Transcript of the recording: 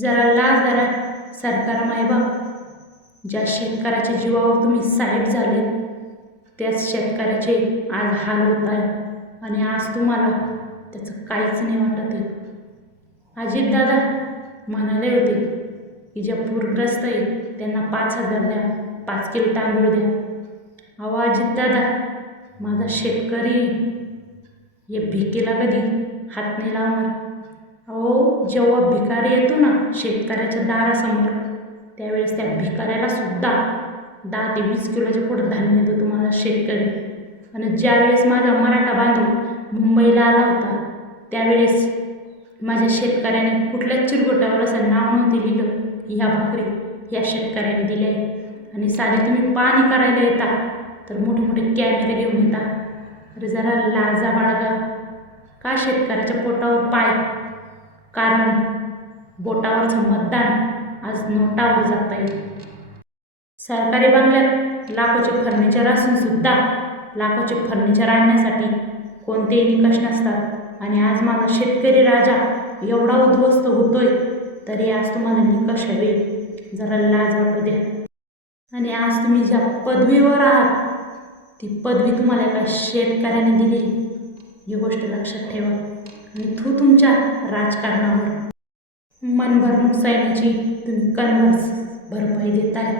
जरा लाज जरा सरकार मायबाप ज्या शेतकऱ्याच्या जीवावर तुम्ही साईड झाले त्याच शेतकऱ्याचे आज हाल होत आहे. आणि आज तुम्हाला त्याचं काहीच नाही वाटत आहे. अजितदादा म्हणाले होते की ज्या पूरग्रस्त आहेत त्यांना पाच हजार द्या पाच किलो तांदूळ द्या. अहो अजितदादा माझा शेतकरी हे भिकेला कधी हात नाही लावणार. अहो जेव्हा भिकारी येतो ना शेतकऱ्याच्या दारासमोर त्यावेळेस त्या भिकाऱ्याला सुद्धा दहा ते वीस किलोच्या पुढं धान्य देतो तुम्हाला शेतकरी. आणि ज्यावेळेस माझा मराठा बांधव मुंबईला आला होता त्यावेळेस माझ्या शेतकऱ्याने कुठल्याच चिरगोट्यावर असं नाव नव्हते लिहिलं ह्या भाकरी या शेतकऱ्याने दिल्या आहे आणि साधे तुम्ही पाणी करायला येता तर मोठे मोठे कॅमेरे घेऊन येता. अरे जरा लाजा बाळगा. का शेतकऱ्याच्या पोटावर पाय कारण बोटावरचं मतदान आज नोटावर जात आहे सरकारी बंगल्यात लाखोचे फर्निचर असून सुद्धा लाखोचे फर्निचर आणण्यासाठी कोणतेही निकष नसतात. आणि आज माझा शेतकरी राजा एवढा उद्ध्वस्त होतोय तरी आज तुम्हाला निकष हवे. जरा लाज वाटू द्या. आणि आज तुम्ही ज्या पदवीवर आहात ती पदवी तुम्हाला एका शेतकऱ्याने दिली. ही गोष्ट लक्षात ठेवा. थू तुमच्या राजकारणावर मनभर नुकसानीची तुम्ही कर्मच भरपाई देताय